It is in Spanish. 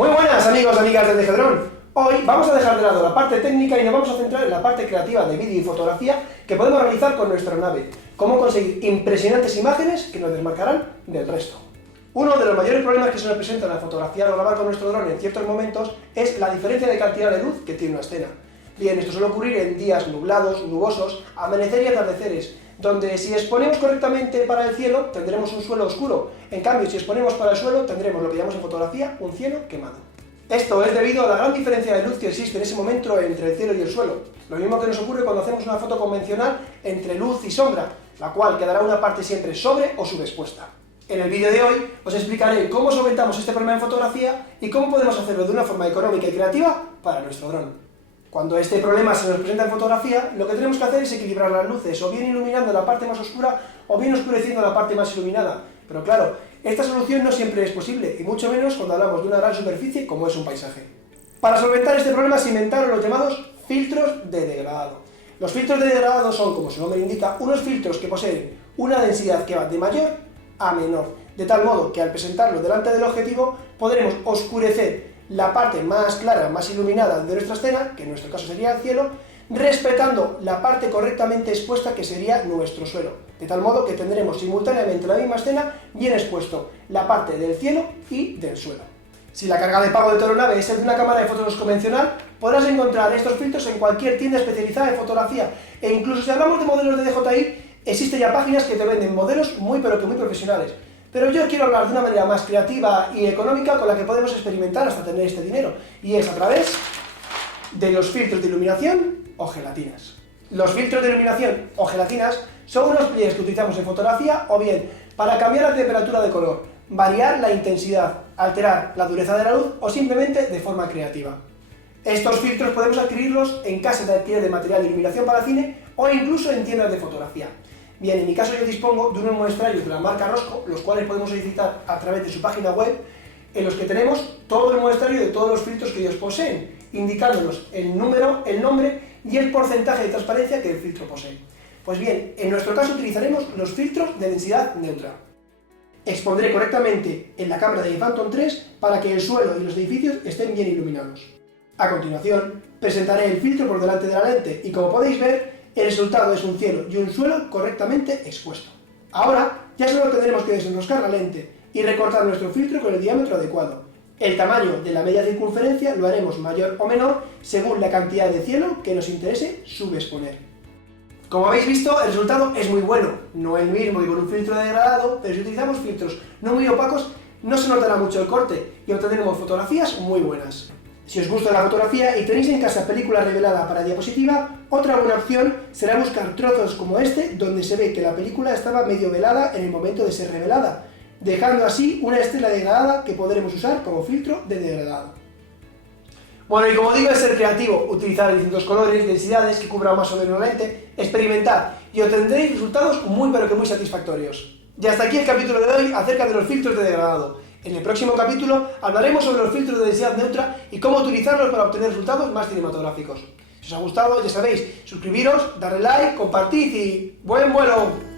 Muy buenas amigos y amigas del DGDrone. Hoy vamos a dejar de lado la parte técnica y nos vamos a centrar en la parte creativa de vídeo y fotografía que podemos realizar con nuestra nave. Cómo conseguir impresionantes imágenes que nos desmarcarán del resto. Uno de los mayores problemas que se nos presentan al fotografiar o grabar con nuestro dron en ciertos momentos es la diferencia de cantidad de luz que tiene una escena. Bien, esto suele ocurrir en días nublados, nubosos, amanecer y atardeceres, donde si exponemos correctamente para el cielo tendremos un suelo oscuro, en cambio si exponemos para el suelo tendremos lo que llamamos en fotografía un cielo quemado. Esto es debido a la gran diferencia de luz que existe en ese momento entre el cielo y el suelo, lo mismo que nos ocurre cuando hacemos una foto convencional entre luz y sombra, la cual quedará una parte siempre sobre o subexpuesta. En el vídeo de hoy os explicaré cómo solventamos este problema en fotografía y cómo podemos hacerlo de una forma económica y creativa para nuestro dron. Cuando este problema se nos presenta en fotografía, lo que tenemos que hacer es equilibrar las luces, o bien iluminando la parte más oscura, o bien oscureciendo la parte más iluminada. Pero claro, esta solución no siempre es posible, y mucho menos cuando hablamos de una gran superficie como es un paisaje. Para solventar este problema se inventaron los llamados filtros de degradado. Los filtros de degradado son, como su nombre indica, unos filtros que poseen una densidad que va de mayor a menor, de tal modo que al presentarlo delante del objetivo podremos oscurecer la parte más clara, más iluminada de nuestra escena, que en nuestro caso sería el cielo, respetando la parte correctamente expuesta que sería nuestro suelo, de tal modo que tendremos simultáneamente en la misma escena bien expuesto la parte del cielo y del suelo. Si la carga de pago de tu aeronave es el de una cámara de fotos convencional, podrás encontrar estos filtros en cualquier tienda especializada en fotografía, e incluso si hablamos de modelos de DJI, existen ya páginas que te venden modelos muy profesionales. Pero yo quiero hablar de una manera más creativa y económica con la que podemos experimentar hasta tener este dinero, y es a través de los filtros de iluminación o gelatinas. Los filtros de iluminación o gelatinas son unos pliegues que utilizamos en fotografía o bien para cambiar la temperatura de color, variar la intensidad, alterar la dureza de la luz o simplemente de forma creativa. Estos filtros podemos adquirirlos en casas de alquiler de material de iluminación para cine o incluso en tiendas de fotografía. Bien, en mi caso yo dispongo de unos muestrarios de la marca Rosco, los cuales podemos solicitar a través de su página web, en los que tenemos todo el muestrario de todos los filtros que ellos poseen, indicándonos el número, el nombre y el porcentaje de transparencia que el filtro posee. Pues bien, en nuestro caso utilizaremos los filtros de densidad neutra. Expondré correctamente en la cámara de mi Phantom 3 para que el suelo y los edificios estén bien iluminados. A continuación, presentaré el filtro por delante de la lente y, como podéis ver, el resultado es un cielo y un suelo correctamente expuesto. Ahora ya solo tendremos que desenroscar la lente y recortar nuestro filtro con el diámetro adecuado. El tamaño de la media circunferencia lo haremos mayor o menor según la cantidad de cielo que nos interese subexponer. Como habéis visto, el resultado es muy bueno, no el mismo que con un filtro de degradado, pero si utilizamos filtros no muy opacos no se notará mucho el corte y obtendremos fotografías muy buenas. Si os gusta la fotografía y tenéis en casa película revelada para diapositiva, otra buena opción será buscar trozos como este donde se ve que la película estaba medio velada en el momento de ser revelada, dejando así una estela degradada que podremos usar como filtro de degradado. Bueno, y como digo, es ser creativo, utilizar distintos colores, densidades que cubran más o menos la lente, experimentar y obtendréis resultados muy satisfactorios. Y hasta aquí el capítulo de hoy acerca de los filtros de degradado. En el próximo capítulo hablaremos sobre los filtros de densidad neutra y cómo utilizarlos para obtener resultados más cinematográficos. Si os ha gustado, ya sabéis, suscribiros, darle like, compartid y ¡buen vuelo!